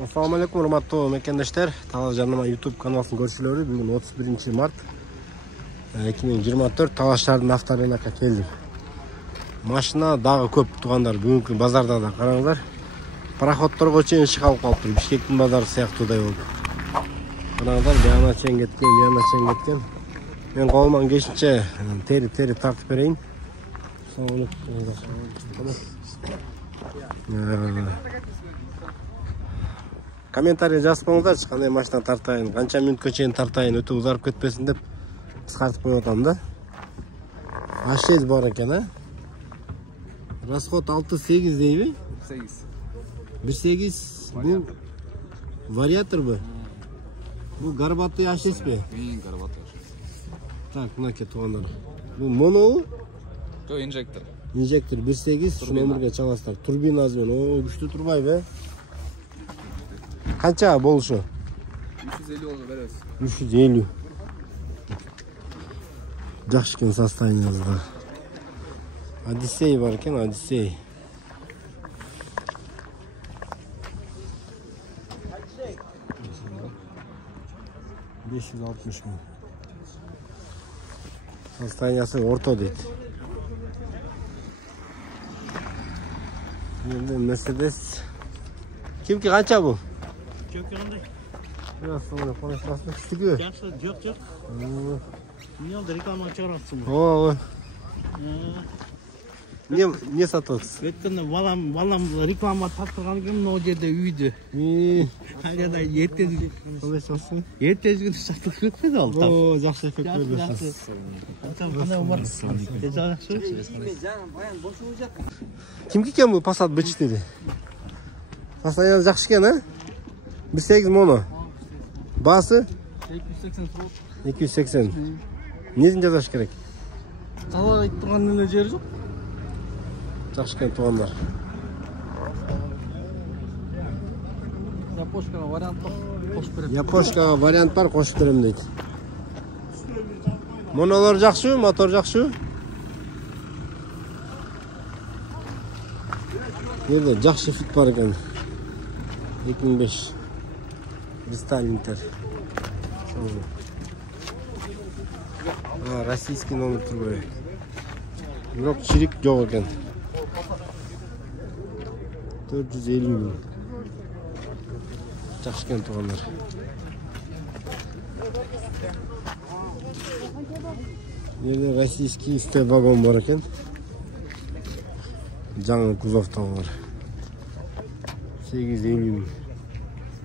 Assalamu alaikum урматтуу мекендештер. Талаш Жарнама YouTube каналын көрүүчүлөрү, бүгүн 31 март 2024 Талаштардын авторуна келдим. Машина дагы көп туугандар, бүгүнкү базарда да караңыздар. Пароходторго чейин ишик алып калыптыр. Бишкектин базары сыяктуудай болуп. Караңыздар, бияна чейин кеткен. Мен колуман кешинче тери тартып берейин. Комментарий жазып коюңуздарчы, кандай машина тартайын, канча мүнөткө чейин тартайын, өтө узарып кетпесин деп кыскартып коюп атам да. А6 бар экен, а? Расход 6-8 дейби? 1.8. Бул вариаторбу? Бул горбатый А6 бе? Горбатый. Так, мынакей туугандар. Бул монобу? То инжектор. Инжектор 1.8, шуну өмүргө чаласыздар. Турбинасы менен, күчтүү турбайбы? Канча болушу? 350 болса беребиз. 350. Жакшы экен состояниясында. Одиссей бар экен, Одиссей. $560 000. Состояниясы орто дейт. Енді Мерседес. Кимки канча бул? Çok yanında. Biraz sonra konuşmasını istiyor. Yok. Niye oldu? Reklamı çağırsın mı? Oo. Niye satıyorsun? Ötkende valam reklama taktırgan kim o yerde üydü. Hala da yetti. Konuşmasın. Yetti gün sattık lütfen oldu. Oo, yaxşı efekt veriyorsun. Tamam, ne var? Tezahür Kimki ken bu Passat bıç dedi? Sostoyaniyasi yaxshi ekan, ha? 1.8 mono. Bası? 280. Nesini jazash kerak? Talak aytып turgandan jeri жок. Yaxshi ekan tuğanlar. Yaposhkaga variant bor, qo'shib beradi. Yaposhkaga variant bor, qo'shib beraman deydi. Monolar yaxshi, motor yaxshi. Yerda yaxshi fit bor ekan. 2005. Рестайлинтер. Российский номер турбой. Бирок чирик жок экен. 450 000. Жакшы экен туугандар. Жерде российский степ вагон бар экен. Жаңы кузовта бар. 850 000.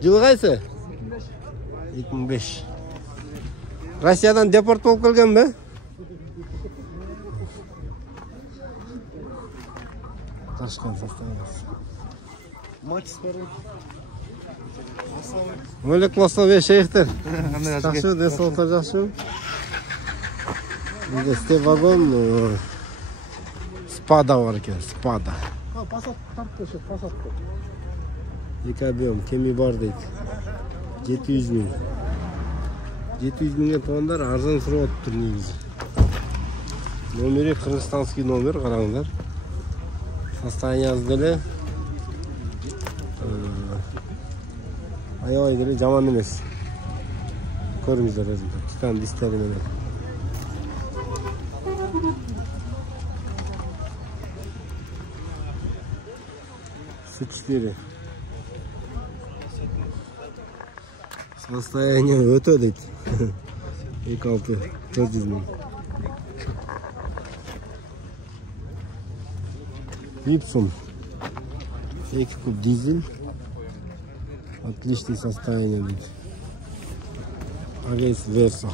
Жылы кайсы? 2005. Россиядан депорт болуп келген бе? Ташкент состояниясы. Матч бар. Алейкум ассалам, шейхтер. Жакшы, денсаулыктар жакшы. Бизде степ вагон Спада бар экен, Спада. Passat tarttı, Passat. Эки объем, кеми бар дейт. 700 000. 700 000 туугандар арзан сурап атыптыр негизи. Номери кыргызстанский номер, караңыздар. Состояниясы деле аябай деле жаман эмес. Көрүңүздөр өзүңүздөр. Титан дистери менен. С4. Состояние өтө дейт. 2.6 400 000. Ипсум. 2 куб дизель. Отличное состояние дейт. Агейс Верса.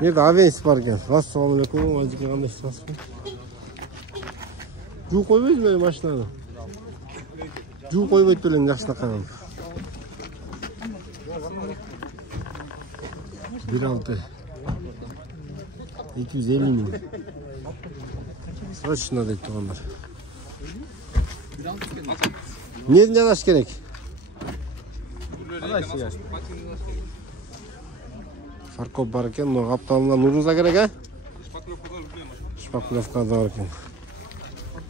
Нет, авейс бар екен. Ассалаумалейкум, ажыке кандай сұрасыз? Жуу койбойсуз беле машинаны? Жуу койбойт белем жакшынакай кылып. 1.6 250 000. Срочно дейт туугандар. Эмнесин жазаш керек? Фаркоп бар екен, но капталынан урунса керек, а? Шпаклевка да бар екен.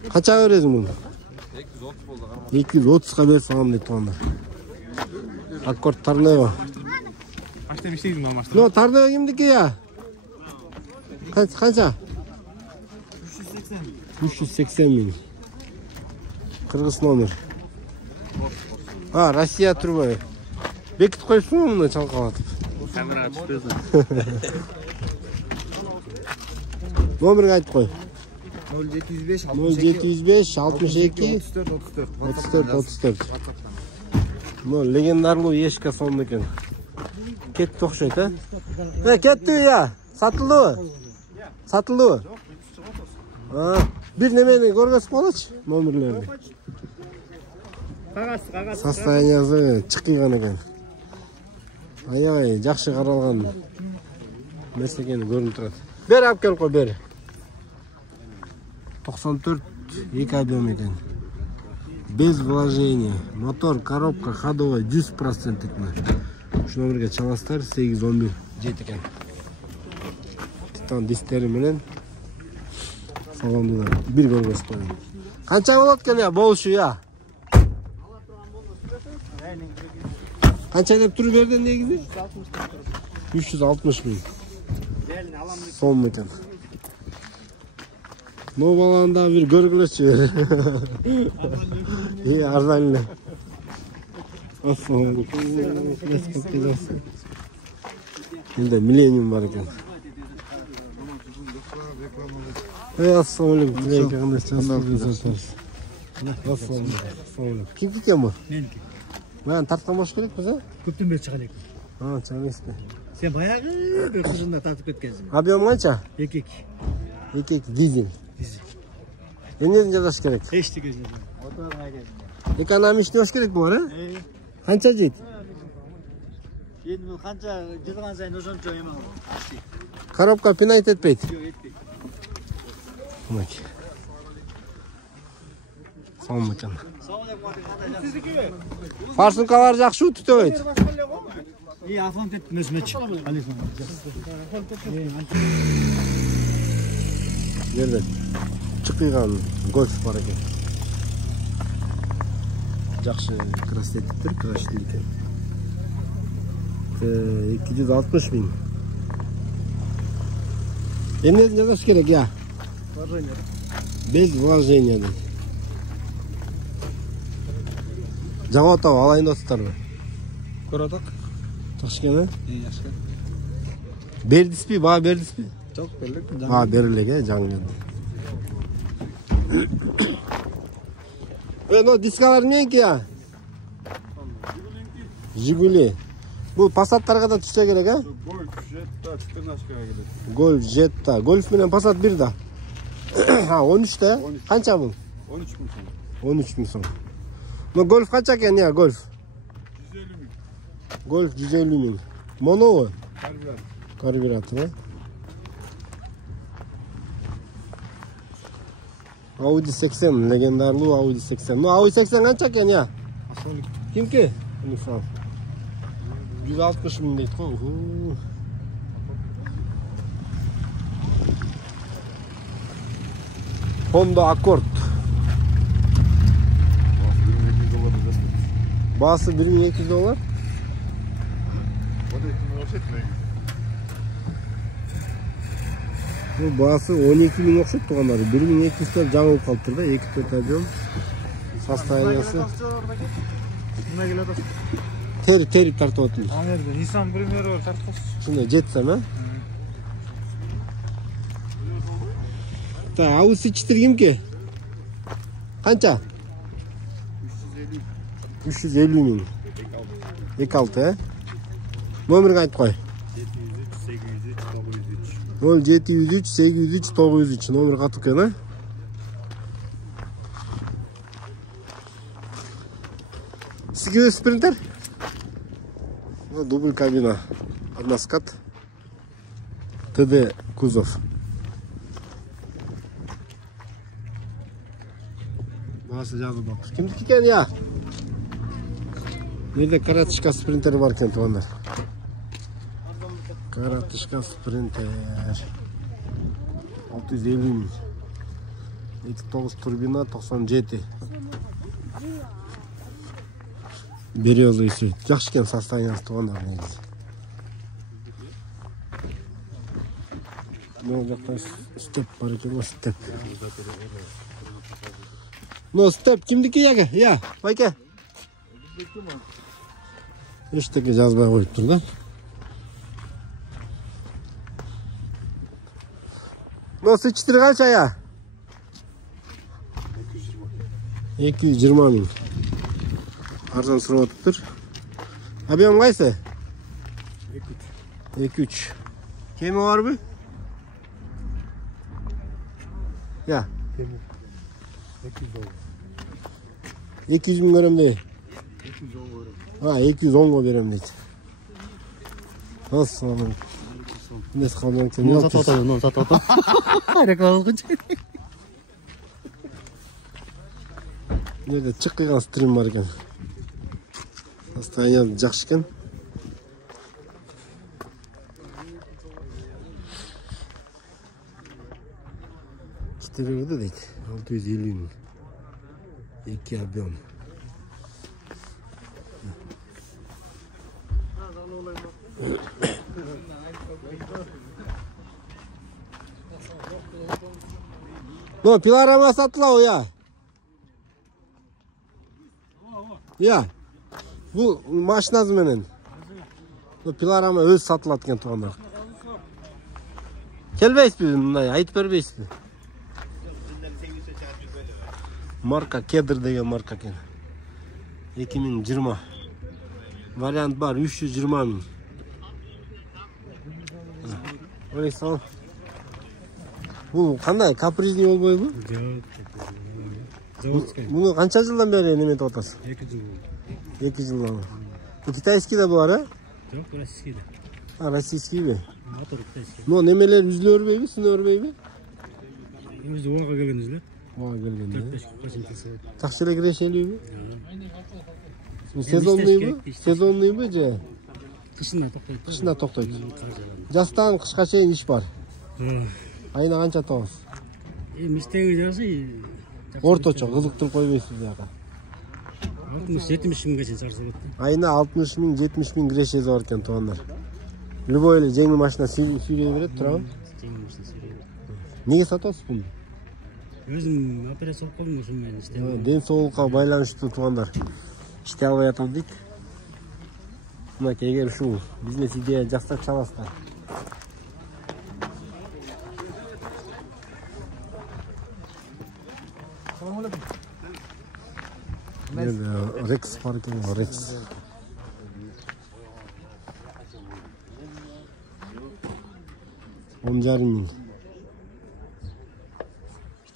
Қанша бересің мұны? 230 болды. 230-ға бер салам дейді туғандар. Аккорд Торнео. Ашта бештейдің мама ашта. No, Торнео кімдікі я? Қанша? 380 min. Қырғыз номер. Россия тұрмай. Бекіт қойсын мұны чалқалатып. Камераға түспесін. Номерін айтып қой. 0705 0705 62 34. Ну, легендарлы ешкі сонды екен. Кетті оқшайды, ә? Кетті я. Сатылды. Bir немені көргөз болачы номерлерді. Состояниясы чықиған екен. Ай, жақшы қаралған мәселені көрініп тұрады. Бер алып кел қой, бер. 94 2 объем екен. Без вложения. Мотор, коробка, ходовая 100% екен. Şu номерге çalастар 811 жет екен. Титан дистері менен салондылар. Bir көргөз қойын. Қанша болады екен я? Болушу я. Қанша деп тұр берден негізі? 360 min. Son екен. Bu balanda bir görgülüçü. İyi arzanlı. Aslan. Şimdi milenyum var ekan. Assalomu alaykum. Kim ekan bu? Meniki. Ben tartkan boş kerak bize? Көптен бері шыға лекін. Çağırmayız be. Sen баяғы бір қыжында тартып кеткенсің. Объем қанша? 2 dizel. Emniyet jazash kerak. Eşlik özünüzün. Ekonomi ishlash kerak bu ara? Qancha jet? Endi bu qancha jilgan sayin o'shancha emas. Коробка pinayt etmaydi. Yo'q, etdik. Bak. Salom ekan. Farsunkalar yaxshi tutaydi. İyi afon tep mesmeç. Yerде chiqigan golf bor ekan. Yaxshi krassetdir, krashli ekan. 260 min. Endi jazash kerak ya. Без вложения. Жаңа отау алайын достарбы? Көрдік. Ташкені? Яшқа. Бердіспі, баа бердіспі? Жоқ, берлік. Берілік, жаңы келді. Но дискалар менки я? Жигули. Бұл пассаттарға да түсе керек, а? Golf, Jetta, 14 келеді. Golf, Jetta. Golf менен пассат бір да. 13 да? Қанша бұл? 13 мың сом. 13 мың сом. Но Golf қанша екен я, Golf? 150 мың. Golf 150 мың. Моно ғой? Карбюратор. Карбюратор, а? Audi 80, legendarlı Audi 80. No, Audi 80 kaç eкен ya? Kim ki? Misal. 160 min deydi qo'y. Honda Accord. Bası $1.200. Bu bası 12 min okşat tuğanları. 1.200 жаңы болып қалып тұр да, 2-4 объем. Состояниясы. Тері тартып отырмыз. Анерде Nissan Primero тартып. Шындай жетсем, а? Так, аусы 4 кімке? Қанша? 350 min. 2.6, а? Номерін айтып қой. 0703 803 903 номер қатып екен, а? Сізге спринтер? Дубль кабина. Односкат. ТД кузов. Басы жазып бақ. Кімдікі екен, я? Неде каратышка спринтер бар екен, туғандар. Karatışka sprinter. 650 ming. 2.9 turbina 97. Березовый свет. Жақсы екен состояниясы туғандар негізі. Мына жақта степ бар екен ғой, степ. Но степ кімдікі яғы? Я, байке. Ештеке жазбай қойып тұр да. Но сычтыр қанша я? 220 мing. Арзан сұрап тұр. Объем қайсы? 2-3. Кемі бар бі? Я. 200 мың берем dey. 210 го берем дейді. Ассалам. Нес қалдан кен. Мына сатып. Реклама қойшы. Nerede çıkıyan stream var ekan. Sostoяниясы жақсы екен. Четыреуді дейді. 650 мың. 2 объем. Ну, пилорама сатылау я. Ya. Bu машинасы менен. Bu пилорама өз сатылат екен туғандар. Келбейсізбі мындай, айтып бербейсізбі? Марка Кедр деген марка екен. 2020. Вариант бар 320 мың. Ойлайсың? Бұл қандай капризный болбой бұл? Bunu қанша жылдан бері неметіп отырсыз? 2 жылдан. Bu китайский да бар, а? Жоқ, российский да. Российский бе? Мотор китайский. Но немелер үзілі өрбейбі, сүні өрбейбі? Өзі оға келген үзілі. Оға келген, да? 4-5 қашын Тақшырек решелі бі? Сезонный бі? Сезонный бі же? Қышына тоқтайды. Қышына тоқтайды. Жастан қышқа шейін іш бар. Айына қанша тоғыз? Мистегі жасы Орточа, қызықтырып қойбейсіз яға. 60-70 мыңға шейін сарсы болады. Айына 60 мың, 70 мың грешесі бар екен туғандар. Любой елі жеңіл машина сүйрей береді, тұрағын. Жеңіл машина сүйрей береді. Неге сатасыз бұны? Өзім операция олып қалдым осымен істеп. Ден соғылыққа байланышты туғандар. Іште албай атам дейді. Мына егер шу бизнес идея жастап шаласыздар. Рекс бар екен, Рекс. Он жарым мың.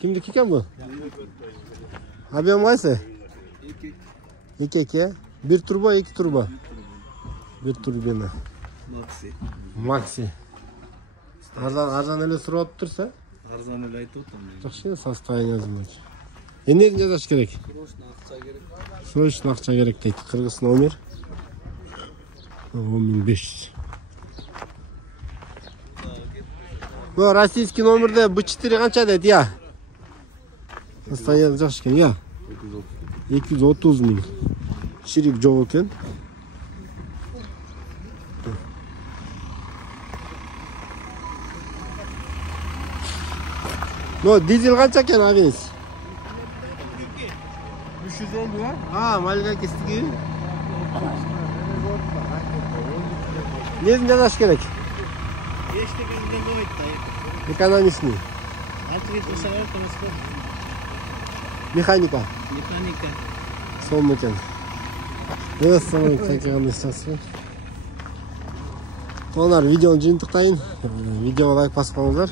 Кімдікі екен бұл? Объем қайсы? 2, 1 турбо, 2 турбо. 1 турбина. Макси. Арзан әлі сұрап тұрса? Арзан эле айтып атам. Жақсы состояниясы бар. Енесін жазаш керек? Срочно ақша керек дейді. Қырғыз номер 10500. Bu российский номерде B4 қанша дейді, я? Состояниясы жақсы екен, я? 230 мың. Ширик жоқ екен. Ну, дизель қанша екен, абеңіз? 350 var. Ha, malga kestiği. Neden yazış gerek? Geçti gözden doydu. Ekonomistni. Altı litre savar transport. Mexanika. Mekanika. Sol mekan. Evet, sonra tekrar istasyonu. Onlar videonun жиынтықтайын. Видеоға лайк басып қалыңыздар.